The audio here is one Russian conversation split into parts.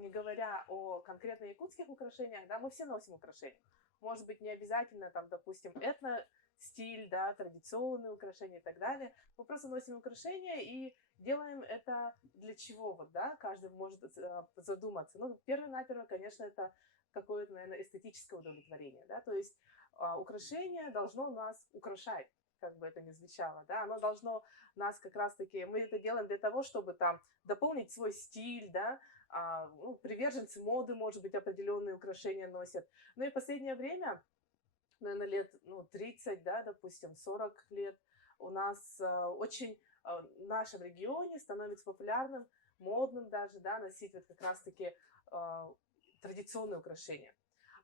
не говоря о конкретно якутских украшениях, да, мы все носим украшения. Может быть, не обязательно, там, допустим, этно-стиль, да, традиционные украшения и так далее. Мы просто носим украшения и делаем это для чего, вот, да, каждый может задуматься. Ну, первое-наперво, конечно, это какое-то, наверное, эстетическое удовлетворение, да, то есть украшение должно нас украшать, как бы это ни звучало, да, оно должно нас как раз-таки, мы это делаем для того, чтобы там дополнить свой стиль, да, ну, приверженцы моды, может быть, определенные украшения носят. Ну и последнее время, наверное, лет, ну, 30, да, допустим, 40 лет, у нас очень в нашем регионе становится популярным, модным даже, да, носить вот как раз-таки традиционные украшения.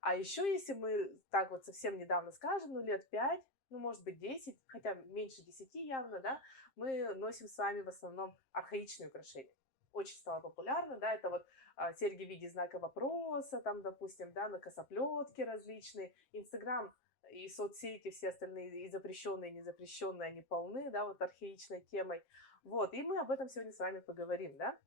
А еще, если мы так вот совсем недавно скажем, ну, лет 5, ну, может быть, 10, хотя меньше 10 явно, да, мы носим с вами в основном архаичные украшения. Очень стало популярно, да, это вот серьги в виде знака вопроса, там, допустим, да, на косоплетки различные, Инстаграм и соцсети, все остальные, и запрещенные, и незапрещенные, они полны, да, вот архаичной темой. Вот, и мы об этом сегодня с вами поговорим, да.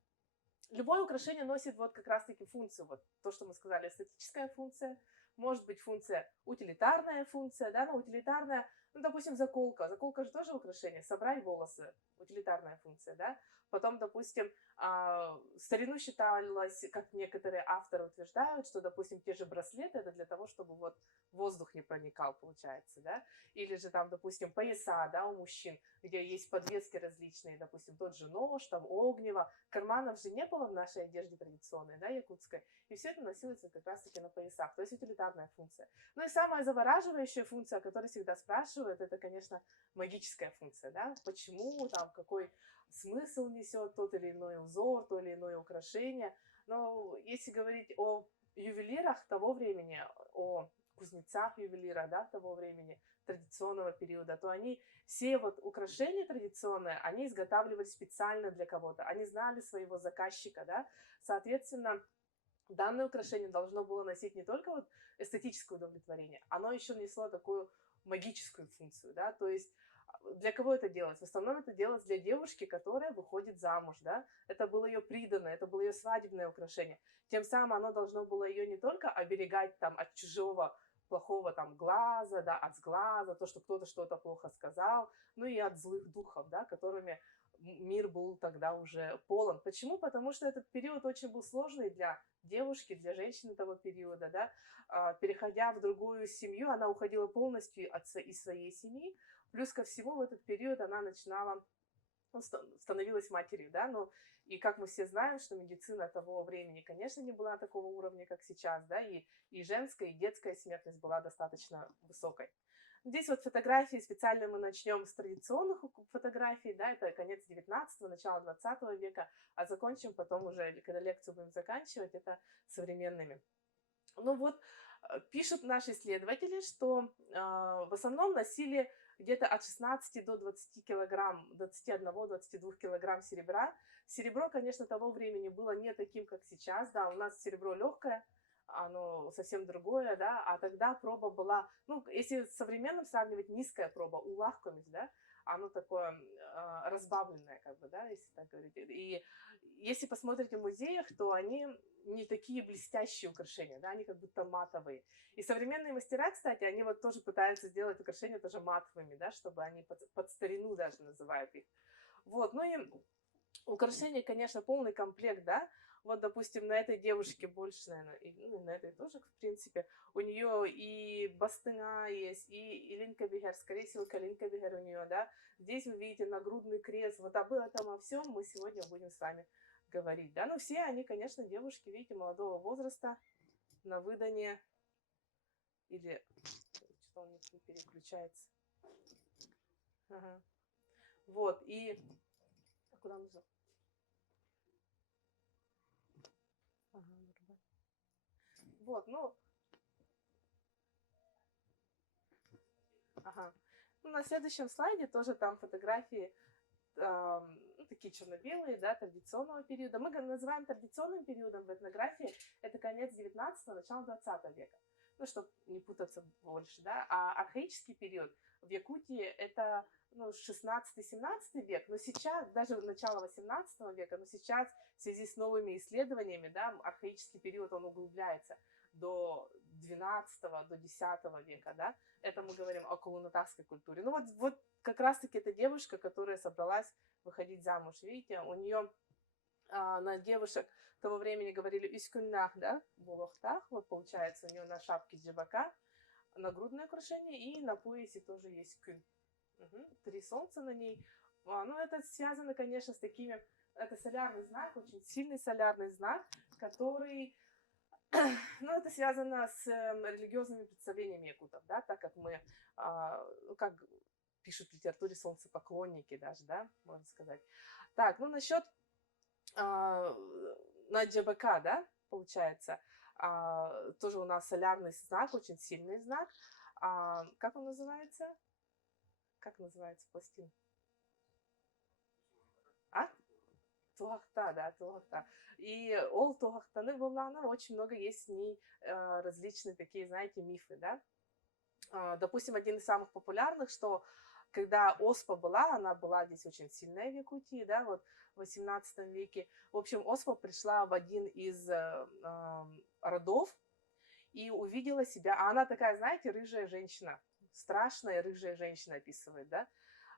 Любое украшение носит вот как раз-таки функцию, вот то, что мы сказали, эстетическая функция, может быть функция, утилитарная функция, да, но утилитарная, ну, допустим, заколка. Заколка же тоже украшение, собрать волосы, утилитарная функция, да. Потом, допустим, в старину считалось, как некоторые авторы утверждают, что, допустим, те же браслеты, это для того, чтобы вот воздух не проникал, получается, да. Или же там, допустим, пояса, да, у мужчин, где есть подвески различные, допустим, тот же нож, там, огниво. Карманов же не было в нашей одежде традиционной, да, якутской. И все это носилось вот как раз-таки на поясах. То есть утилитарная функция. Ну и самая завораживающая функция, о которой всегда спрашивают, это, конечно, магическая функция, да. Почему, там, какой смысл несет тот или иной узор, то или иное украшение. Но если говорить о ювелирах того времени, о кузнецах-ювелирах, да, того времени, традиционного периода, то они все вот украшения традиционные, они изготавливались специально для кого-то. Они знали своего заказчика, да. Соответственно, данное украшение должно было носить не только вот эстетическое удовлетворение, оно еще несло такую магическую функцию, да, то есть для кого это делалось? В основном это делалось для девушки, которая выходит замуж, да, это было ее приданое, это было ее свадебное украшение. Тем самым оно должно было ее не только оберегать там от чужого плохого там глаза, да, от сглаза, то, что кто-то что-то плохо сказал, ну и от злых духов, да, которыми мир был тогда уже полон. Почему? Потому что этот период очень был сложный для девушки, для женщины того периода, да. Переходя в другую семью, она уходила полностью из своей семьи, плюс ко всему в этот период она начинала, ну, становилась матерью, да, ну, и как мы все знаем, что медицина того времени, конечно, не была такого уровня, как сейчас, да, и женская, и детская смертность была достаточно высокой. Здесь вот фотографии, специально мы начнем с традиционных фотографий, да, это конец 19-го, начало 20 века, а закончим потом уже, когда лекцию будем заканчивать, это современными. Ну вот, пишут наши исследователи, что в основном носили где-то от 16 до 20 килограмм, 21-22 килограмм серебра. Серебро, конечно, того времени было не таким, как сейчас, да, у нас серебро легкое, оно совсем другое, да, а тогда проба была, ну, если с современным сравнивать, низкая проба, улахкомить, да, оно такое разбавленное, как бы, да, если так говорить. И если посмотрите в музеях, то они не такие блестящие украшения, да, они как будто матовые. И современные мастера, кстати, они вот тоже пытаются сделать украшения тоже матовыми, да, чтобы они под старину даже называют их. Вот, ну и украшения, конечно, полный комплект, да. Вот, допустим, на этой девушке больше, наверное, ну, на этой тоже, в принципе, у нее и бастыня есть, и линкабигер, скорее всего, калинкабигер у нее, да. Здесь вы видите нагрудный крест. Вот об этом, о всем мы сегодня будем с вами говорить, да. Ну, все они, конечно, девушки, видите, молодого возраста, на выдане, или что он не переключается. Ага. Вот, и... А куда нужно? Ага, нормально. Вот, ну... Ага. Ну, на следующем слайде тоже там фотографии ну, такие черно-белые, да, традиционного периода. Мы называем традиционным периодом в этнографии это конец 19-го, начало 20 века. Ну, ну, чтобы не путаться больше, да, а архаический период в Якутии это, ну, 16-17 век, но сейчас, даже начало 18 века, но сейчас в связи с новыми исследованиями, да, архаический период, он углубляется до 12 до 10 века, да, это мы говорим о кулунатарской культуре. Ну, вот как раз-таки эта девушка, которая собралась выходить замуж, видите, у нее на девушек того времени говорили «искюннах», да, «булохтах», вот получается у нее на шапке джибака нагрудное украшение, и на поясе тоже есть кюн. Угу. 3 солнца на ней. Ну, это связано, конечно, с такими... Это солярный знак, очень сильный солярный знак, который... Ну, это связано с религиозными представлениями якутов, да, так как мы, как пишут в литературе, солнцепоклонники даже, да, можно сказать. Так, ну, насчет на ДЖБК, да, получается, тоже у нас солярный знак, очень сильный знак. Как он называется? Как называется пластин? Тухахта, да, Тухахта. И ол Тухахтаны Вулана, очень много есть в ней различные такие, знаете, мифы, да. Допустим, один из самых популярных, что когда оспа была, она была здесь очень сильная в Якутии, да, вот в 18 веке. В общем, оспа пришла в один из родов и увидела себя, а она такая, знаете, рыжая женщина, страшная рыжая женщина описывает, да.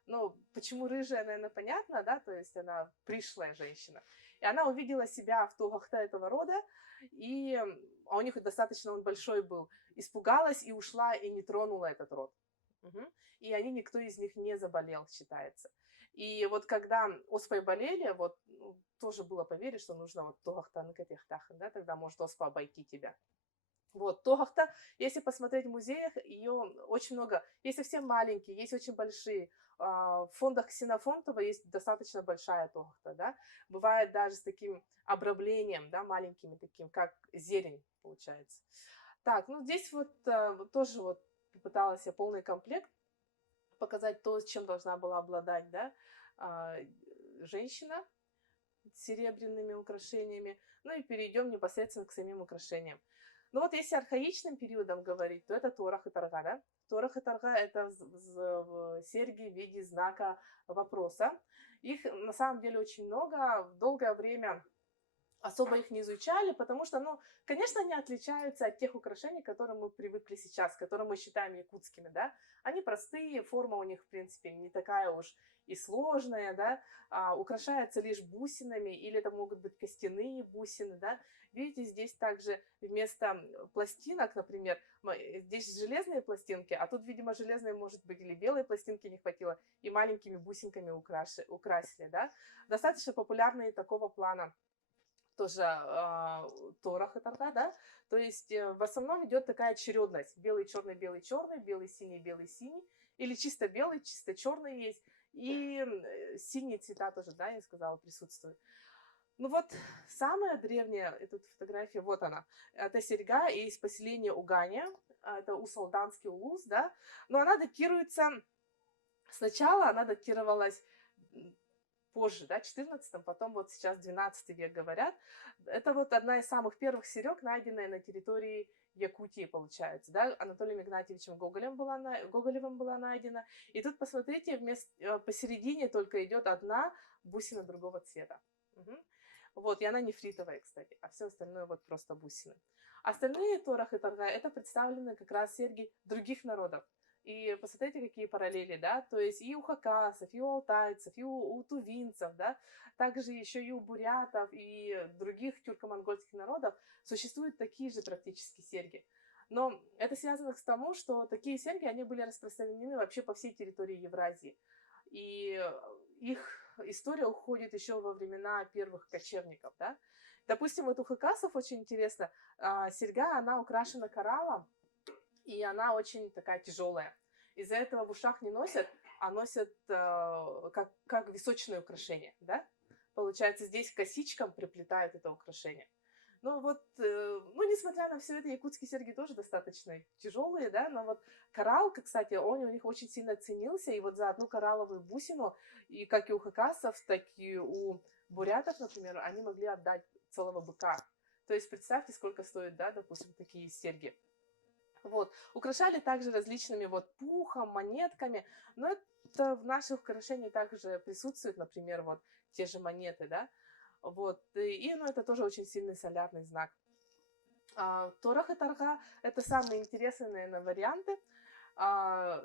Ну, почему рыжая, наверное, понятно, да, то есть она пришлая женщина. И она увидела себя в Тухахта этого рода, и у них достаточно он большой был, испугалась и ушла, и не тронула этот род. Угу. И они, никто из них не заболел, считается. И вот когда оспой болели, вот ну, тоже было поверить, что нужно вот Тухахта накатехтах, да, тогда может оспа обойти тебя. Вот, Тухахта, если посмотреть в музеях, ее очень много. Есть совсем маленькие, есть очень большие. В фондах Ксенофонтова есть достаточно большая Тухахта, да. Бывает даже с таким обрамлением, да, маленькими таким, как зелень, получается. Так, ну здесь вот тоже вот попыталась я полный комплект показать то, чем должна была обладать, да, женщина с серебряными украшениями. Ну и перейдем непосредственно к самим украшениям. Ну вот если архаичным периодом говорить, то это Торах и Тарга, да? Торах и Тарга – это серьги в виде знака вопроса. Их на самом деле очень много. В долгое время особо их не изучали, потому что, ну, конечно, они отличаются от тех украшений, к которым мы привыкли сейчас, которые мы считаем якутскими, да. Они простые, форма у них, в принципе, не такая уж и сложная, да. Украшаются лишь бусинами, или это могут быть костяные бусины, да. Видите, здесь также вместо пластинок, например, здесь железные пластинки, а тут, видимо, железные, может быть, или белые пластинки не хватило, и маленькими бусинками украсили, да. Достаточно популярные такого плана тоже Торах и Тарга, да, то есть в основном идет такая очередность: белый, черный, белый, черный, белый, синий, или чисто белый, чисто черный есть, и синие цвета тоже, да, я сказала, присутствуют. Ну вот, самая древняя эта фотография, вот она, это серьга из поселения Уганя, это Усалданский улус, да, но она датируется, сначала она датировалась позже, да, 14-м, потом вот сейчас 12 век говорят. Это вот одна из самых первых серег, найденная на территории Якутии, получается, да, Анатолием Игнатьевичем Гоголевым была найдена. И тут, посмотрите, посередине только идет одна бусина другого цвета. Угу. Вот, и она нефритовая, кстати, а все остальное вот просто бусины. Остальные Торах и Тарга — это представлены как раз серьги других народов. И посмотрите, какие параллели, да, то есть и у хакасов, и у алтайцев, и у тувинцев, да, также еще и у бурятов, и других тюрко-монгольских народов существуют такие же практически серьги. Но это связано с тому, что такие серьги, они были распространены вообще по всей территории Евразии. И их история уходит еще во времена первых кочевников, да. Допустим, вот у хакасов очень интересно, серьга, она украшена кораллом, и она очень такая тяжелая. Из-за этого в ушах не носят, а носят как височное украшение, да? Получается, здесь к косичкам приплетают это украшение. Ну вот, ну несмотря на все это, якутские серьги тоже достаточно тяжелые, да, но вот коралл, кстати, он у них очень сильно ценился, и вот за одну коралловую бусину, и как и у хакасов, так и у бурятов, например, они могли отдать целого быка. То есть представьте, сколько стоит, да, допустим, такие серьги. Вот. Украшали также различными вот пухом, монетками, но это в наших украшениях также присутствует, например, вот те же монеты, да, вот, ну, это тоже очень сильный солярный знак. Торах и тарга — это самые интересные, наверное, варианты.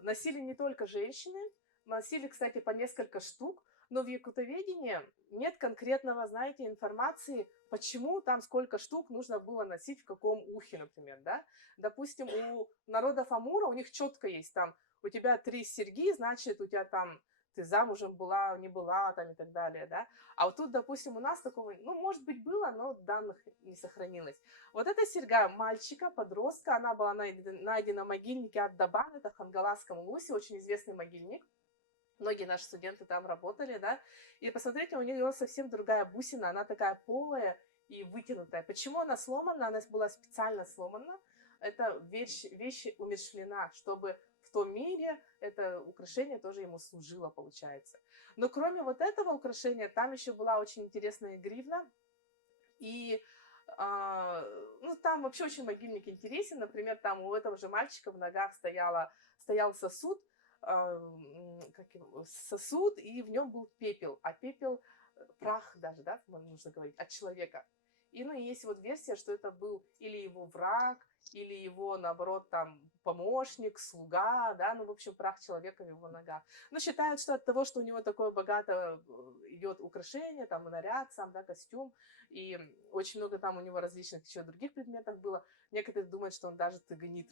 Носили не только женщины, носили, кстати, по несколько штук, но в якутоведении нет конкретного, знаете, информации, почему там сколько штук нужно было носить в каком ухе, например, да. Допустим, у народов Амура у них четко есть там, у тебя 3 серьги, значит, у тебя там ты замужем была, не была, там и так далее, да. А вот тут, допустим, у нас такого, ну, может быть, было, но данных не сохранилось. Вот эта серьга мальчика, подростка, она была найдена в могильнике Ад-Дабан, это в Хангаласском Улусе, очень известный могильник. Многие наши студенты там работали, да. И посмотрите, у нее совсем другая бусина, она такая полая и вытянутая. Почему она сломана? Она была специально сломана. Это вещь умерщвлена, чтобы в том мире это украшение тоже ему служило, получается. Но кроме вот этого украшения, там еще была очень интересная гривна. И а, ну, там вообще очень могильник интересен. Например, там у этого же мальчика в ногах стоял сосуд, сосуд, и в нем был пепел. А пепел, прах даже, да, нужно говорить, от человека. И, ну, есть вот версия, что это был или его враг, или его, наоборот, там, помощник, слуга, да, ну, в общем, прах человека в его ногах. Но считают, что от того, что у него такое богатое идет украшение, там, наряд сам, да, костюм, и очень много там у него различных еще других предметов было, некоторые думают, что он даже тыганит.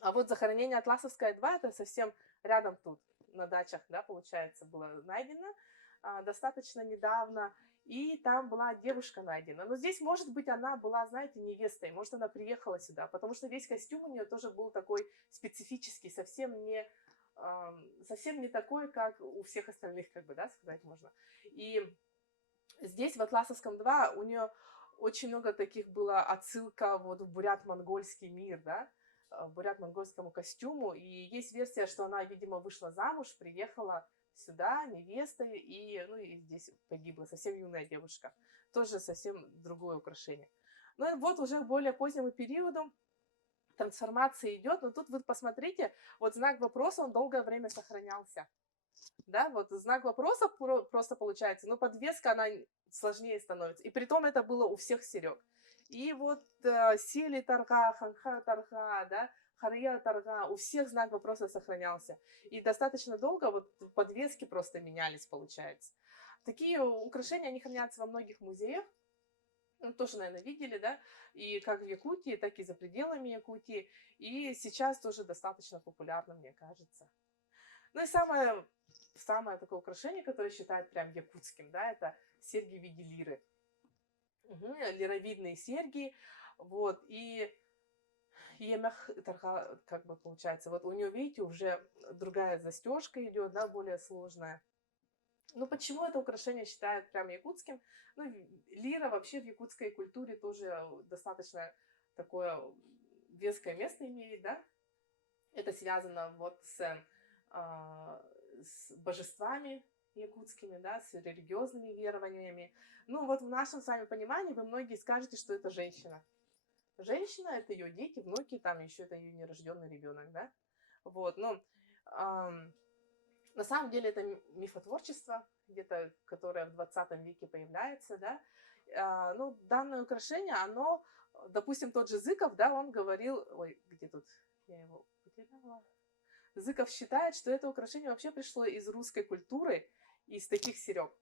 А вот захоронение Атласовская 2, это совсем рядом тут, на дачах, да, получается, было найдено достаточно недавно, и там была девушка найдена. Но здесь, может быть, она была, знаете, невестой, может, она приехала сюда, потому что весь костюм у нее тоже был такой специфический, совсем не такой, как у всех остальных, как бы, да, сказать можно. И здесь, в Атласовском 2, у нее очень много таких было отсылка вот в бурят-монгольский мир, да, в бурят-монгольскому костюму. И есть версия, что она, видимо, вышла замуж, приехала сюда невестой, ну, и здесь погибла. Совсем юная девушка. Тоже совсем другое украшение. Ну, и вот уже к более позднему периоду трансформация идет, но тут вы посмотрите, вот знак вопроса, он долгое время сохранялся. Да, вот знак вопроса просто получается, но подвеска, она сложнее становится. И притом это было у всех серег. И вот сели торга, ханха торга, да, харья торга, у всех знак вопроса сохранялся. И достаточно долго вот подвески просто менялись, получается. Такие украшения, они хранятся во многих музеях. Ну, тоже, наверное, видели, да, и как в Якутии, так и за пределами Якутии. И сейчас тоже достаточно популярно, мне кажется. Ну и самое такое украшение, которое считают прям якутским, да, это серьги в виде лиры. Лировидные серьги, вот, и емях, как бы получается, вот у нее, видите, уже другая застежка идет, да, более сложная. Ну, почему это украшение считают прям якутским? Ну, лира вообще в якутской культуре тоже достаточно такое веское место имеет, да. Это связано вот с божествами якутскими, да, с религиозными верованиями. Ну, вот в нашем с вами понимании вы многие скажете, что это женщина. Женщина — это ее дети, внуки, там еще это ее нерожденный ребенок, да. Вот, ну, на самом деле это мифотворчество, где-то, которое в 20 веке появляется, да. Ну, данное украшение, оно, допустим, тот же Зыков, да, он говорил, ой, где тут, я его потеряла. Зыков считает, что это украшение вообще пришло из русской культуры, из таких серег.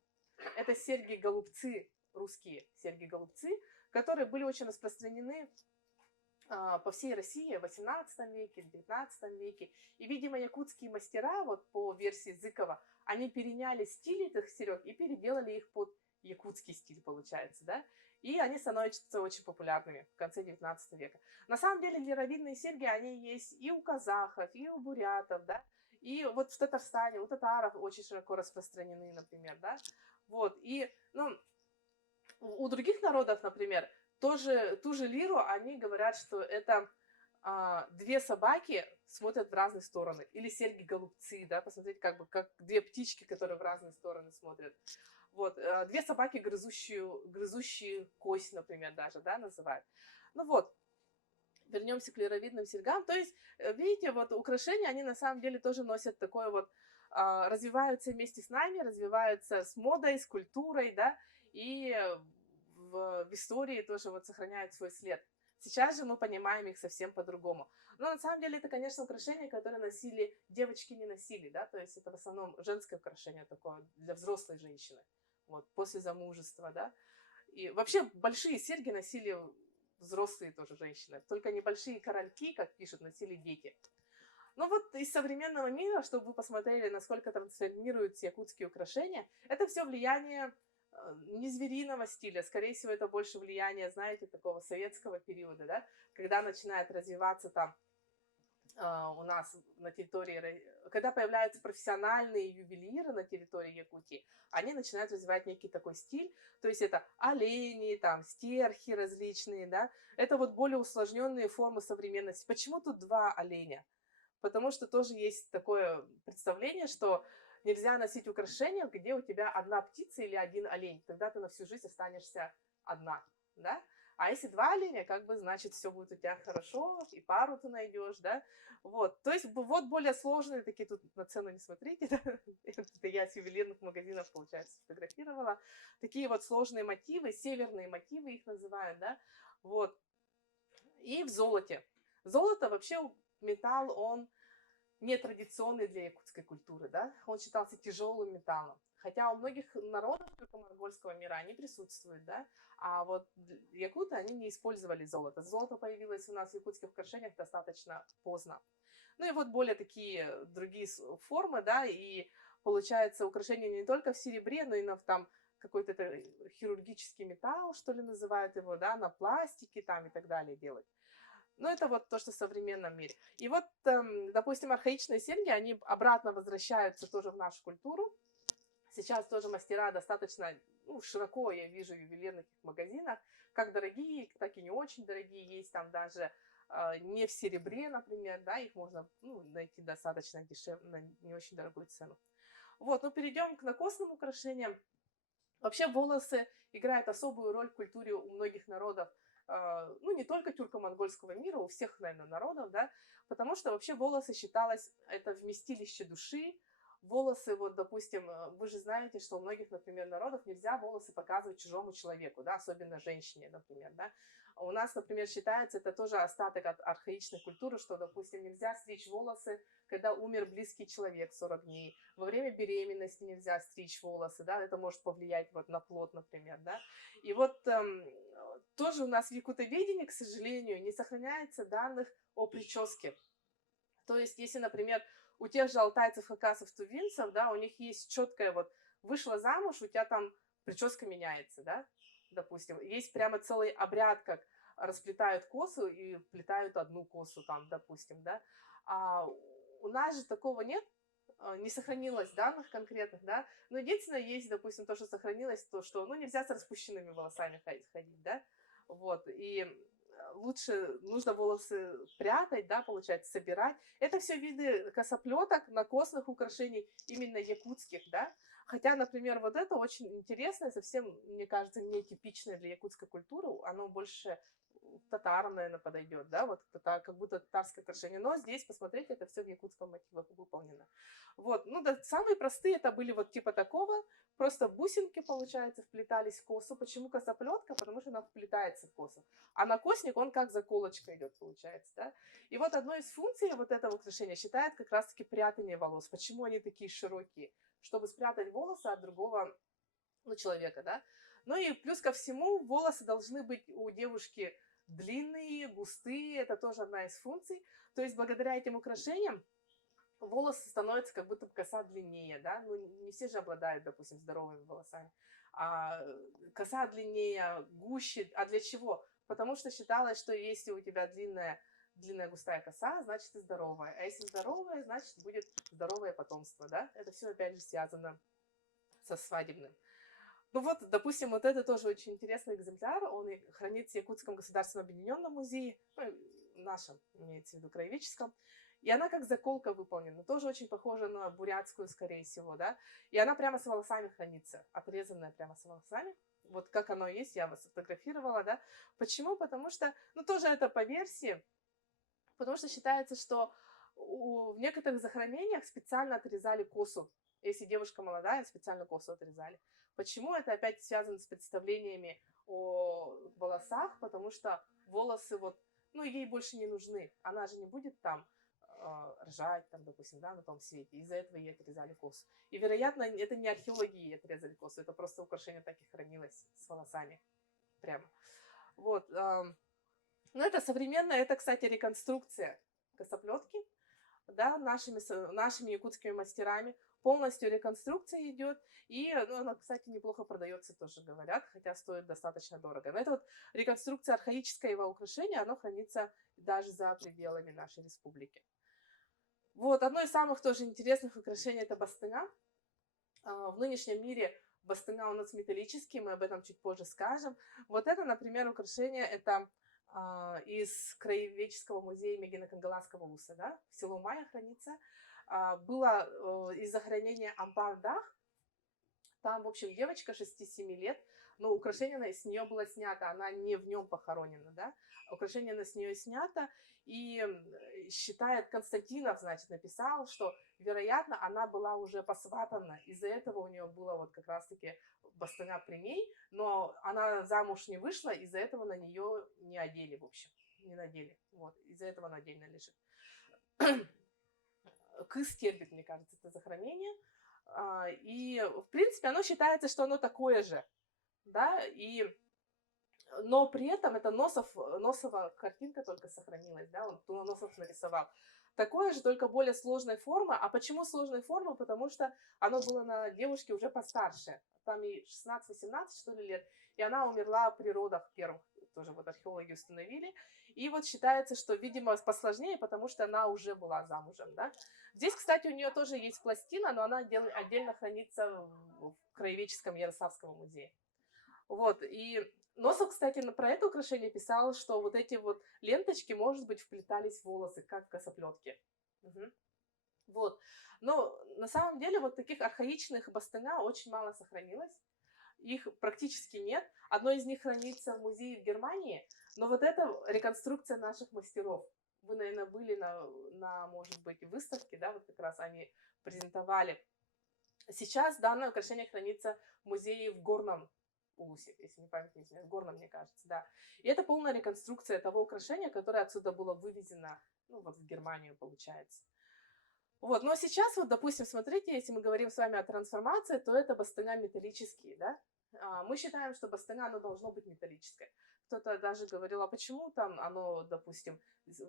Это серьги-голубцы, русские серьги-голубцы, которые были очень распространены по всей России в 18 веке, в 19 веке. И, видимо, якутские мастера, вот по версии Зыкова, они переняли стиль этих серег и переделали их под якутский стиль, получается, да. И они становятся очень популярными в конце 19 века. На самом деле лировидные серьги, они есть и у казахов, и у бурятов, да. И вот в Татарстане, у татаров очень широко распространены, например, да. Вот, и, ну, у других народов, например, ту же лиру, они говорят, что это две собаки смотрят в разные стороны. Или серьги-голубцы, да, посмотреть, как две птички, которые в разные стороны смотрят. Вот, две собаки, грызущие кость, например, даже, да, называют. Ну вот, вернемся к лировидным серьгам. То есть, видите, вот украшения, они на самом деле тоже носят такое вот, развиваются вместе с нами, развиваются с модой, с культурой, да, и в истории тоже вот сохраняют свой след. Сейчас же мы понимаем их совсем по-другому. Но на самом деле это, конечно, украшения, которые носили девочки, не носили, да, то есть это в основном женское украшение такое для взрослой женщины, вот, после замужества, да. И вообще большие серьги носили взрослые тоже женщины, только небольшие корольки, как пишут, носили дети. Ну вот из современного мира, чтобы вы посмотрели, насколько трансформируются якутские украшения, это все влияние не звериного стиля, скорее всего, это больше влияние, знаете, такого советского периода, да, когда начинает развиваться там у нас на территории, когда появляются профессиональные ювелиры на территории Якутии, они начинают развивать некий такой стиль, то есть это олени, там, стерхи различные, да, это вот более усложненные формы современности. Почему тут два оленя? Потому что тоже есть такое представление, что нельзя носить украшения, где у тебя одна птица или один олень, тогда ты на всю жизнь останешься одна, да? А если два оленя, как бы, значит, все будет у тебя хорошо, и пару ты найдешь, да? Вот, то есть вот более сложные такие, тут на цену не смотрите, да? Это я с ювелирных магазинов, получается, сфотографировала. Такие вот сложные мотивы, северные мотивы их называют, да? Вот. И в золоте. Золото вообще металл, он нетрадиционный для якутской культуры, да? Он считался тяжелым металлом. Хотя у многих народов монғольского мира они присутствуют, да? А вот якуты, они не использовали золото. Золото появилось у нас в якутских украшениях достаточно поздно. Ну и вот более такие другие формы, да, и получается украшение не только в серебре, но и на там какой-то хирургический металл, что ли, называют его, да, на пластике там и так далее делать. Ну, это вот то, что в современном мире. И вот, допустим, архаичные серьги, они обратно возвращаются тоже в нашу культуру. Сейчас тоже мастера достаточно широко, я вижу, в ювелирных магазинах, как дорогие, так и не очень дорогие. Есть там даже не в серебре, например, да, их можно найти достаточно дешевле, на не очень дорогую цену. Вот, ну перейдем к накосным украшениям. Вообще волосы играют особую роль в культуре у многих народов, ну, не только тюрко-монгольского мира, у всех, наверное, народов, да, потому что вообще волосы считалось, это вместилище души. Волосы, вот, допустим, вы же знаете, что у многих, например, народов нельзя волосы показывать чужому человеку, да, особенно женщине, например, да. У нас, например, считается, это тоже остаток от архаичной культуры, что, допустим, нельзя стричь волосы, когда умер близкий человек 40 дней. Во время беременности нельзя стричь волосы, да, это может повлиять вот на плод, например, да. И вот тоже у нас в якутоведении, к сожалению, не сохраняется данных о прическе. То есть, если, например, у тех же алтайцев, хакасов, тувинцев, да, у них есть четкое вот, вышла замуж, у тебя там прическа меняется, да, допустим. Есть прямо целый обряд, как расплетают косу и плетают одну косу там, допустим, да. А у нас же такого нет, не сохранилось данных конкретных, да. Но единственное, есть, допустим, то, что сохранилось, то, что, ну, нельзя с распущенными волосами ходить, да. Вот, и лучше нужно волосы прятать, да, получается, собирать. Это все виды косоплеток, накосных украшений, именно якутских, да. Хотя, например, вот это очень интересное, совсем, мне кажется, не типичное для якутской культуры. Оно больше татарам, наверное, подойдет, да, вот как будто татарское украшение. Но здесь, посмотрите, это все в якутском мотиве выполнено. Вот, ну да, самые простые это были вот типа такого, просто бусинки, получается, вплетались в косу. Почему косоплетка? Потому что она вплетается в косу. А накосник, он как заколочка идет, получается, да. И вот одной из функций вот этого украшения считают как раз-таки прятание волос. Почему они такие широкие? Чтобы спрятать волосы от другого, ну, человека, да. Ну и плюс ко всему, волосы должны быть у девушки длинные, густые, это тоже одна из функций. То есть благодаря этим украшениям волосы становятся как будто бы коса длиннее, да, ну не все же обладают, допустим, здоровыми волосами. А коса длиннее, гуще, а для чего? Потому что считалось, что если у тебя длинная густая коса, значит ты здоровая. А если здоровая, значит будет здоровое потомство, да. Это все опять же связано со свадебным. Ну вот, допустим, вот это тоже очень интересный экземпляр. Он хранится в Якутском государственном объединенном музее, ну, нашем, имеется в виду, краеведческом. И она как заколка выполнена, тоже очень похожа на бурятскую, скорее всего, да. И она прямо с волосами хранится, отрезанная прямо с волосами. Вот как оно есть, я вас сфотографировала, да. Почему? Потому что, ну, тоже это по версии, Потому что считается, что в некоторых захоронениях специально отрезали косу. Если девушка молодая, специально косу отрезали. Почему? Это опять связано с представлениями о волосах, потому что волосы вот, ну, ей больше не нужны. Она же не будет там рожать, там, допустим, да, на том свете. Из-за этого ей отрезали косу. И, вероятно, это не археологи ей отрезали косу, это просто украшение так и хранилось с волосами прямо. Вот. Ну, это современная, это, кстати, реконструкция косоплетки, да, нашими якутскими мастерами. Полностью реконструкция идет. И, ну, она, кстати, неплохо продается, тоже говорят, хотя стоит достаточно дорого. Но это вот реконструкция архаического украшения, оно хранится даже за пределами нашей республики. Вот, одно из самых тоже интересных украшений – это бастыня. В нынешнем мире бастыня у нас металлические, мы об этом чуть позже скажем. Вот это, например, украшение, это из Краеведческого музея Мегино-Кангаласского уса, да, в село Майя хранится. Было из захоронения Амбардах. Там, в общем, девочка 6-7 лет, но украшение с нее было снято, она не в нем похоронена, да, украшение с нее снято, и считает, Константинов, значит, написал, что, вероятно, она была уже посватана, из-за этого у нее было вот как раз-таки бастыня при ней, но она замуж не вышла, из-за этого на нее не одели, в общем, не надели, вот, из-за этого она отдельно лежит. Кыс терпит, мне кажется, это захоронение. И, в принципе, оно считается, что оно такое же, да, но при этом это Носова картинка только сохранилась, да, он Носов нарисовал. Такое же, только более сложной формы. А почему сложной формы? Потому что оно было на девушке уже постарше, там и 16-18, что ли, лет, и она умерла при родах первых, тоже вот археологи установили. И вот считается, что, видимо, посложнее, потому что она уже была замужем, да. Здесь, кстати, у нее тоже есть пластина, но она отдельно хранится в Краеведческом Ярославском музее. Вот, и Носов, кстати, про это украшение писал, что вот эти вот ленточки, может быть, вплетались в волосы, как в косоплетке. Угу. Вот. Но на самом деле вот таких архаичных бастыня очень мало сохранилось. Их практически нет. Одно из них хранится в музее в Германии, но вот это реконструкция наших мастеров. Вы, наверное, были на может быть, выставке, да, вот как раз они презентовали. Сейчас данное украшение хранится в музее в Горном Улусе, если не память не изменяет, в Горном, мне кажется, да. И это полная реконструкция того украшения, которое отсюда было вывезено, ну, вот в Германию, получается. Вот, но сейчас вот, допустим, смотрите, если мы говорим с вами о трансформации, то это бастыня металлические, да. Мы считаем, что бастыня, оно должно быть металлическое. Кто-то даже говорил, а почему там оно, допустим,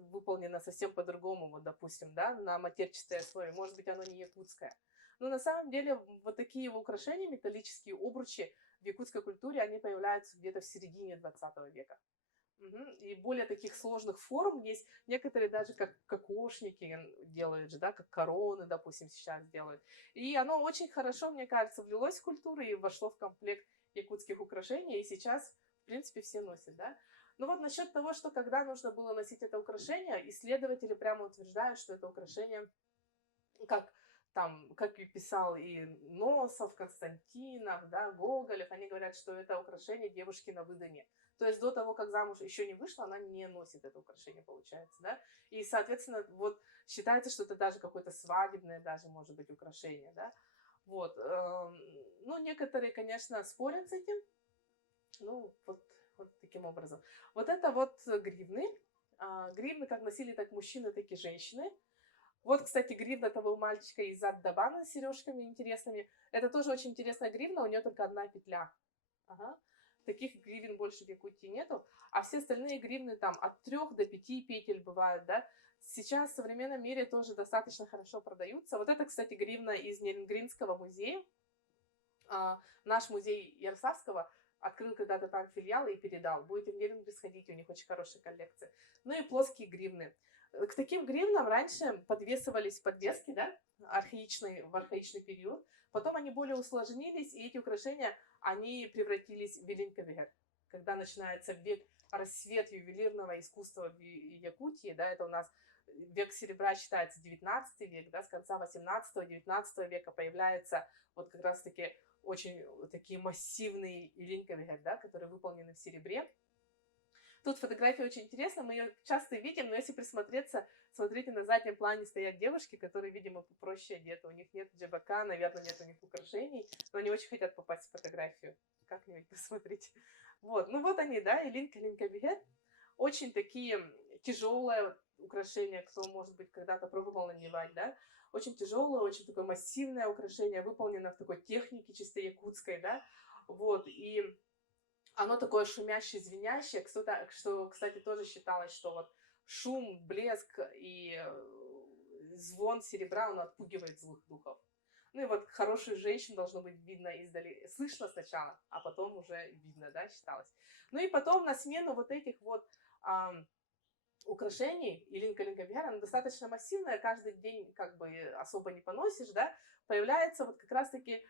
выполнено совсем по-другому, вот, допустим, да, на матерчатой основе, может быть, оно не якутское. Но на самом деле вот такие украшения, металлические обручи в якутской культуре, они появляются где-то в середине 20 века. И более таких сложных форм есть. Некоторые даже как кокошники делают же, да, как короны, допустим, сейчас делают. И оно очень хорошо, мне кажется, влилось в культуру и вошло в комплект якутских украшений. И сейчас, в принципе, все носят, да. Ну вот насчет того, что когда нужно было носить это украшение, исследователи прямо утверждают, что это украшение, как и писал и Носов, Константинов, да, Гоголев, они говорят, что это украшение девушки на выдане. То есть до того, как замуж еще не вышла, она не носит это украшение, получается, да. И, соответственно, вот считается, что это даже какое-то свадебное, даже, может быть, украшение, да. Вот. Ну, некоторые, конечно, спорят с этим. Ну, вот таким образом. Вот это вот гривны. Гривны как носили так мужчины, так и женщины. Вот, кстати, гривна того мальчика из Ад-Дабана с сережками интересными. Это тоже очень интересная гривна, у нее только одна петля. Ага. Таких гривен больше в Якутии нету. А все остальные гривны там от 3 до 5 петель бывают, да. Сейчас в современном мире тоже достаточно хорошо продаются. Вот это, кстати, гривна из Нерингринского музея. Наш музей Ярославского открыл когда-то там филиал и передал. Будете в Неринг сходить, у них очень хорошая коллекция. Ну и плоские гривны. К таким гривнам раньше подвесывались подвески, да, в архаичный период. Потом они более усложнились, и эти украшения, они превратились в велинковер. Когда начинается рассвет ювелирного искусства в Якутии, да, это у нас век серебра считается 19 век, да, с конца 18-19 века появляются вот как раз-таки очень такие массивные велинковер, да, которые выполнены в серебре. Тут фотография очень интересная, мы ее часто видим, но если присмотреться, смотрите, на заднем плане стоят девушки, которые, видимо, попроще одеты. У них нет джебака, наверное, нет у них украшений, но они очень хотят попасть в фотографию. Как-нибудь посмотрите. Вот, ну вот они, да, Илинка, Илинка Бигет. Очень такие тяжелые украшения, кто, может быть, когда-то пробовал надевать, да. Очень тяжелое, очень такое массивное украшение, выполнено в такой технике чисто якутской, да. Вот, и оно такое шумящее, звенящее, что, кстати, тоже считалось, что вот шум, блеск и звон серебра, он отпугивает злых духов. Ну и вот хорошую женщину должно быть видно издали, слышно сначала, а потом уже видно, да, считалось. Ну и потом на смену вот этих вот украшений, Илинка Бихар, она достаточно массивная, каждый день как бы особо не поносишь, да, появляются вот как раз-таки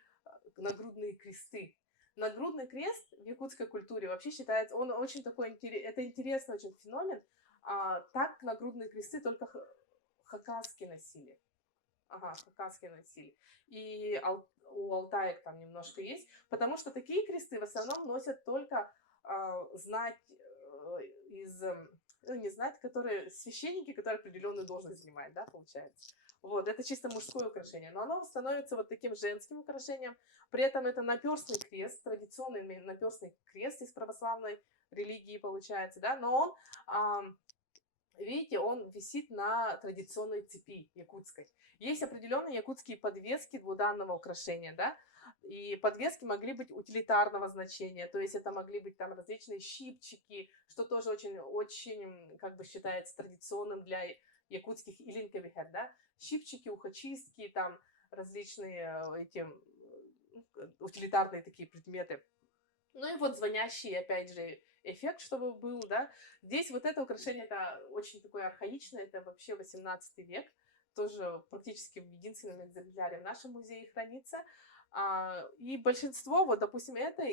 нагрудные кресты. Нагрудный крест в якутской культуре вообще считается, он очень такой, это интересный очень феномен. Так нагрудные кресты только хакасские носили. Ага, хакасские носили. И у алтаек там немножко есть, потому что такие кресты в основном носят только знать из, ну не знать, которые священники, которые определенную должность занимают, да, получается. Вот, это чисто мужское украшение, но оно становится вот таким женским украшением. При этом это наперстный крест, традиционный наперстный крест из православной религии получается, да, но он, видите, он висит на традиционной цепи якутской. Есть определенные якутские подвески двуданного украшения, да, и подвески могли быть утилитарного значения, то есть это могли быть там различные щипчики, что тоже очень, как бы считается традиционным для якутских илинкавихер, да, щипчики, ухочистки, там различные эти утилитарные такие предметы. Ну и вот звонящий, опять же, эффект, чтобы был, да. Здесь вот это украшение, это очень такое архаичное, это вообще 18 век, тоже практически в единственном экземпляре в нашем музее хранится. И большинство, вот, допустим, это,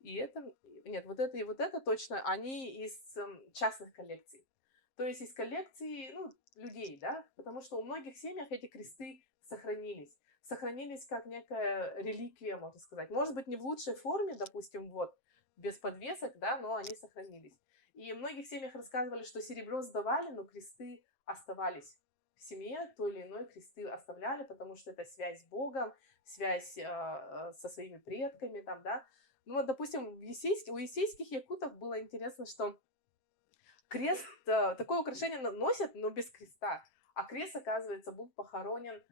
нет, вот это и вот это точно, они из частных коллекций. То есть из коллекции, ну, людей, да, потому что у многих семьях эти кресты сохранились. Сохранились как некая реликвия, можно сказать. Может быть, не в лучшей форме, допустим, вот, без подвесок, да, но они сохранились. И в многих семьях рассказывали, что серебро сдавали, но кресты оставались в семье, то или иное кресты оставляли, потому что это связь с Богом, связь со своими предками, там, да. Ну вот, допустим, у есейских якутов было интересно, что крест, такое украшение носят, но без креста. А крест, оказывается, был похоронен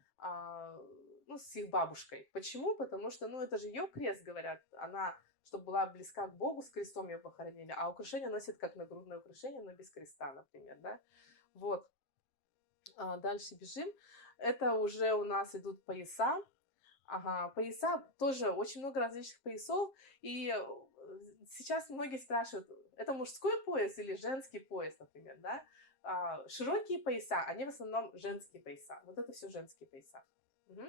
ну, с их бабушкой. Почему? Потому что, ну, это же ее крест, говорят. Она, чтобы была близка к Богу, с крестом ее похоронили. А украшение носит как нагрудное украшение, но без креста, например, да. Вот. Дальше бежим. Это уже у нас идут пояса. Ага, пояса тоже очень много различных поясов. И сейчас многие спрашивают, это мужской пояс или женский пояс, например, да? Широкие пояса, они в основном женские пояса. Вот это все женские пояса. Угу.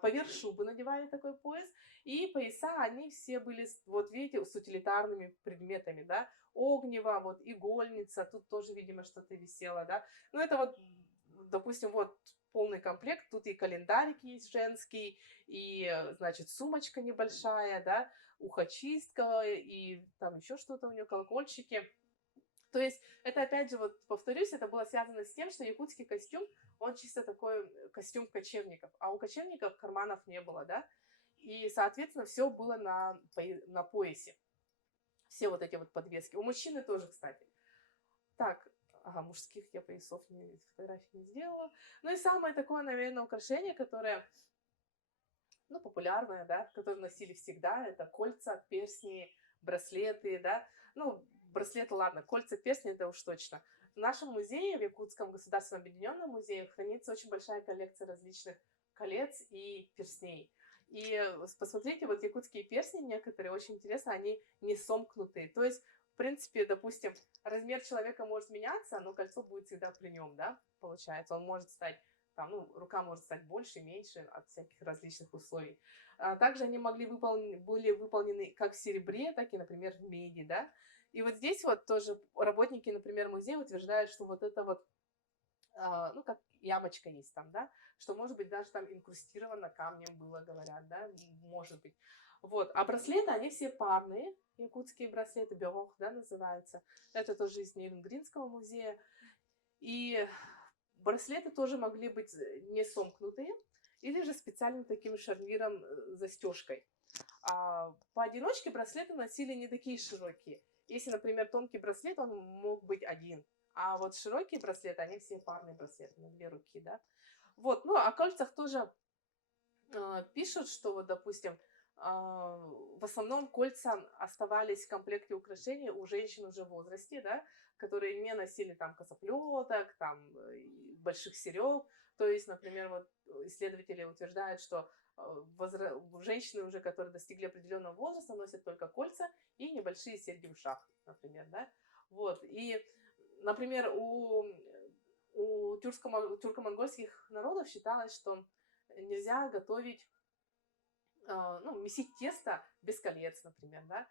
Поверх шубы надевали такой пояс. И пояса, они все были, вот видите, с утилитарными предметами, да? Огнево, вот игольница, тут тоже, видимо, что-то висело, да? Ну, это вот, допустим, вот полный комплект. Тут и календарик есть женский, и, значит, сумочка небольшая, да, ухочистка, и там еще что-то у нее, колокольчики. То есть это, опять же, вот повторюсь, это было связано с тем, что якутский костюм, он чисто такой костюм кочевников, а у кочевников карманов не было, да, и, соответственно, все было на поясе. Все вот эти вот подвески. У мужчины тоже, кстати. Так, ага, мужских я поясов фотографий не сделала. Ну и самое такое, наверное, украшение, которое, ну, популярное, да, которое носили всегда, это кольца, перстни, браслеты, да. Ну, браслеты, ладно, кольца, перстни, это уж точно. В нашем музее, в Якутском государственном объединенном музее, хранится очень большая коллекция различных колец и перстней. И посмотрите, вот якутские перстни некоторые, очень интересно, они не сомкнутые. То есть, в принципе, допустим, размер человека может меняться, но кольцо будет всегда при нем, да, получается. Он может стать, там, ну, рука может стать больше, меньше от всяких различных условий. Также они были выполнены как в серебре, так и, например, в меди, да. И вот здесь вот тоже работники, например, музея утверждают, что вот это вот, ну, как ямочка есть там, да, что, может быть, даже там инкрустировано камнем было, говорят, да, может быть. Вот. А браслеты, они все парные. Якутские браслеты, бёрох, да, называются. Это тоже из Нейрунгринского музея. И браслеты тоже могли быть не сомкнутые, или же специальным таким шарниром, застежкой. А поодиночке браслеты носили не такие широкие. Если, например, тонкий браслет, он мог быть один. А вот широкие браслеты, они все парные браслеты на 2 руки, да. Вот, ну, о кольцах тоже пишут, что вот, допустим, в основном кольца оставались в комплекте украшений у женщин уже в возрасте, да, которые не носили там косоплеток, там больших серег. То есть, например, вот исследователи утверждают, что женщины уже, которые достигли определенного возраста, носят только кольца и небольшие серьги в ушах, например, да. Вот. И, например, у тюрко-монгольских народов считалось, что нельзя готовить, ну, месить тесто без колец, например, да.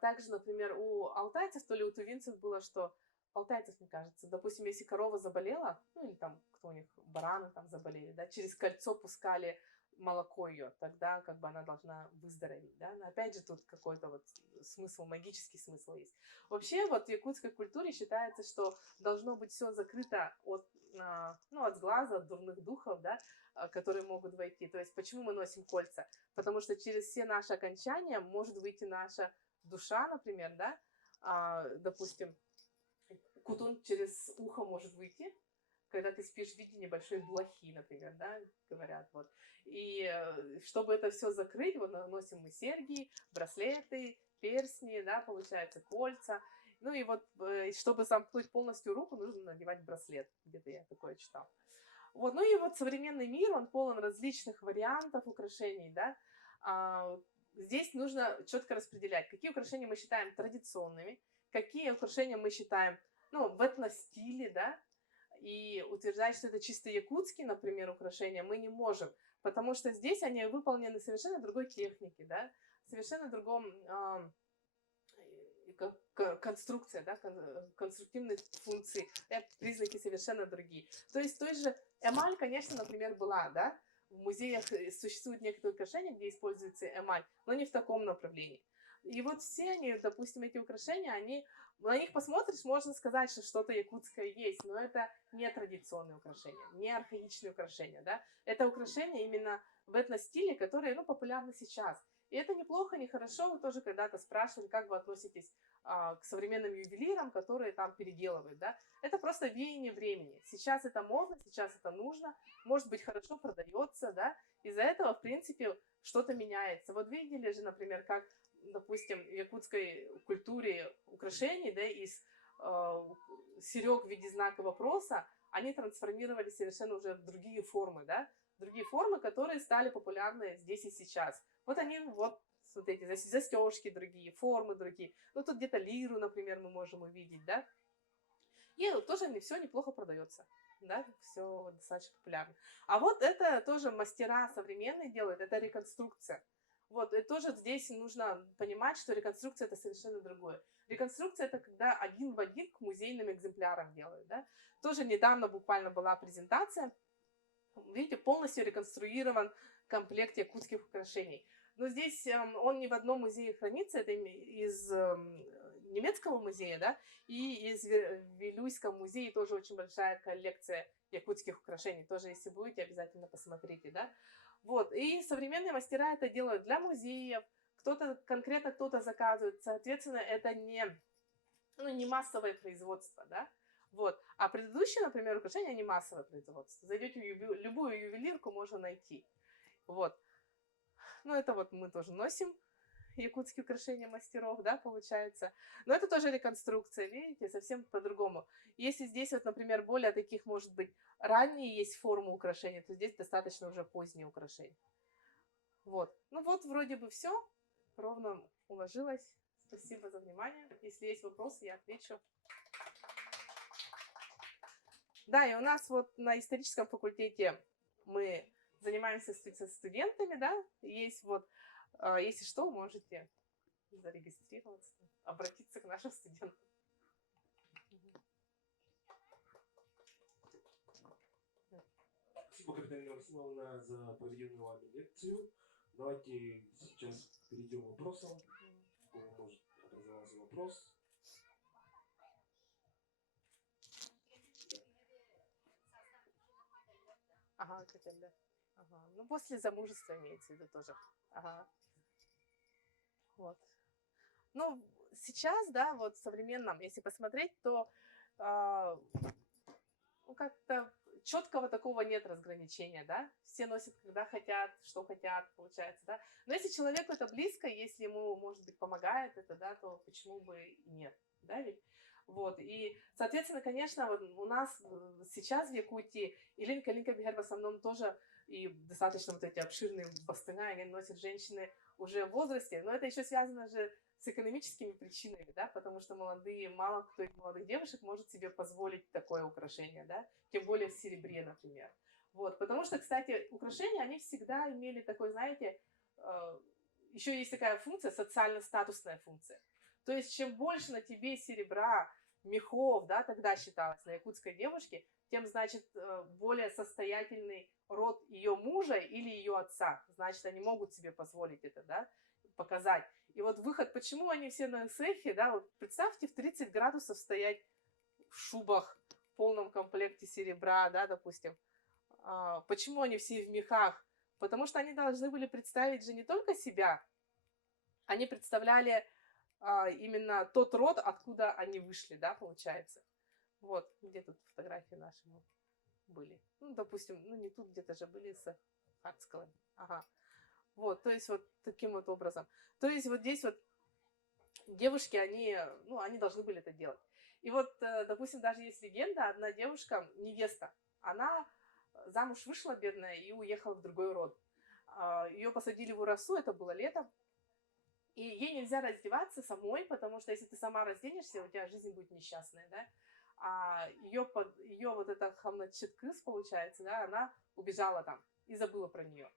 Также, например, у алтайцев, то ли у тувинцев было, что алтайцев, мне кажется, допустим, если корова заболела, ну или там кто у них, бараны там заболели, да, через кольцо пускали молоко ее, тогда как бы она должна выздороветь, да. Но опять же тут какой-то вот смысл, магический смысл есть. Вообще вот в якутской культуре считается, что должно быть все закрыто от, ну, от глаза, от дурных духов, да, которые могут войти. То есть почему мы носим кольца? Потому что через все наши окончания может выйти наша душа, например, да, допустим, кутун через ухо может выйти, когда ты спишь в виде небольшой блохи, например, да, говорят, вот. И чтобы это все закрыть, вот носим мы серьги, браслеты, перстни, да, получается, кольца. Ну и вот, чтобы замкнуть полностью руку, нужно надевать браслет. Где-то я такое читала. Вот, ну и вот современный мир, он полон различных вариантов украшений, да. Здесь нужно четко распределять, какие украшения мы считаем традиционными, какие украшения мы считаем, ну, в этностиле, да, и утверждать, что это чисто якутские, например, украшения мы не можем, потому что здесь они выполнены совершенно другой технике, да, совершенно другом конструкция, да, конструктивные функции, признаки совершенно другие. То есть той же эмаль, конечно, например, была, да, в музеях существуют некоторые украшения, где используется эмаль, но не в таком направлении. И вот все они, допустим, эти украшения, они, на них посмотришь, можно сказать, что что-то якутское есть, но это не традиционные украшения, не архаичные украшения, да, это украшения именно в этностиле, которые, ну, популярны сейчас. И это неплохо, не хорошо. Вы тоже когда-то спрашивали, как вы относитесь к современным ювелирам, которые там переделывают, да. Это просто веяние времени. Сейчас это модно, сейчас это нужно, может быть, хорошо продается, да. Из-за этого, в принципе, что-то меняется. Вот видели же, например, как, допустим, в якутской культуре украшений, да, из серег в виде знака вопроса, они трансформировались совершенно уже в другие формы, да, другие формы, которые стали популярны здесь и сейчас. Вот они, вот, смотрите, застежки другие, формы другие. Ну, тут где-то лиру, например, мы можем увидеть, да. И тоже не все неплохо продается, да, все достаточно популярно. А вот это тоже мастера современные делают, это реконструкция. Вот, и тоже здесь нужно понимать, что реконструкция это совершенно другое. Реконструкция это когда один в один к музейным экземплярам делают, да. Тоже недавно буквально была презентация, видите, полностью реконструирован комплект якутских украшений. Но здесь он не в одном музее хранится, это из немецкого музея, да, и из Вилюйского музея тоже очень большая коллекция якутских украшений. Тоже, если будете, обязательно посмотрите, да. Вот, и современные мастера это делают для музеев, конкретно кто-то заказывает, соответственно, это не массовое производство, да. Вот. А предыдущие, например, украшения, они массовое производство. Зайдете в любую ювелирку, можно найти. Вот. Ну, это вот мы тоже носим якутские украшения мастеров, да, получается. Но это тоже реконструкция, видите, совсем по-другому. Если здесь вот, например, более таких, может быть, ранние есть формы украшения, то здесь достаточно уже поздние украшения. Вот. Ну вот, вроде бы все. Ровно уложилась. Спасибо за внимание. Если есть вопросы, я отвечу. Да, и у нас вот на историческом факультете мы занимаемся со студентами, да, есть вот, если что, можете зарегистрироваться, обратиться к нашим студентам. Спасибо, Катерина Максимовна, за проведенную вами лекцию. Давайте сейчас перейдем к вопросам. У кого может образовался вопрос? Ага, хотя да. Ага. Ну, после замужества имеется в виду тоже. Ага. Вот. Ну, сейчас, да, вот в современном, если посмотреть, то ну, как-то четкого такого нет разграничения, да? Все носят, когда хотят, что хотят, получается, да? Но если человеку это близко, если ему, может быть, помогает это, да, то почему бы и нет, да, ведь? Вот, и, соответственно, конечно, вот у нас сейчас в Якутии Илинка Бигер в основном тоже и достаточно вот эти обширные бастыны, они носят женщины уже в возрасте, но это еще связано же с экономическими причинами, да, потому что мало кто из молодых девушек может себе позволить такое украшение, да, тем более в серебре, например. Вот, потому что, кстати, украшения, они всегда имели такой, знаете, еще есть такая функция, социально-статусная функция. То есть, чем больше на тебе серебра, мехов, да, тогда считалось, на якутской девушке, тем, значит, более состоятельный род ее мужа или ее отца. Значит, они могут себе позволить это, да, показать. И вот выход, почему они все на эсэхе, да, вот представьте, в 30 градусов стоять в шубах, в полном комплекте серебра, да, допустим. Почему они все в мехах? Потому что они должны были представить же не только себя, они представляли именно тот род, откуда они вышли, да, получается. Вот, где тут фотографии наши были. Ну, допустим, ну не тут где-то же были с Хацкалом. Ага. Вот, то есть вот таким вот образом. То есть вот здесь вот девушки, они должны были это делать. И вот, допустим, даже есть легенда, одна девушка, невеста, она замуж вышла бедная и уехала в другой род. Ее посадили в Урасу, это было летом, и ей нельзя раздеваться самой, потому что если ты сама разденешься, у тебя жизнь будет несчастная, да. Ее вот эта Хамначеткыс, получается, да, она убежала там и забыла про нее.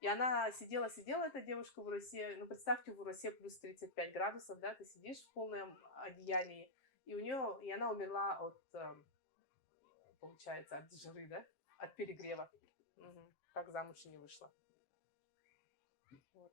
И она сидела, эта девушка в Урасе, ну, представьте, в Урасе плюс 35 градусов, да, ты сидишь в полном одеянии, и она умерла от, получается, от жары, да, от перегрева. Угу. Так замуж и не вышла. Вот.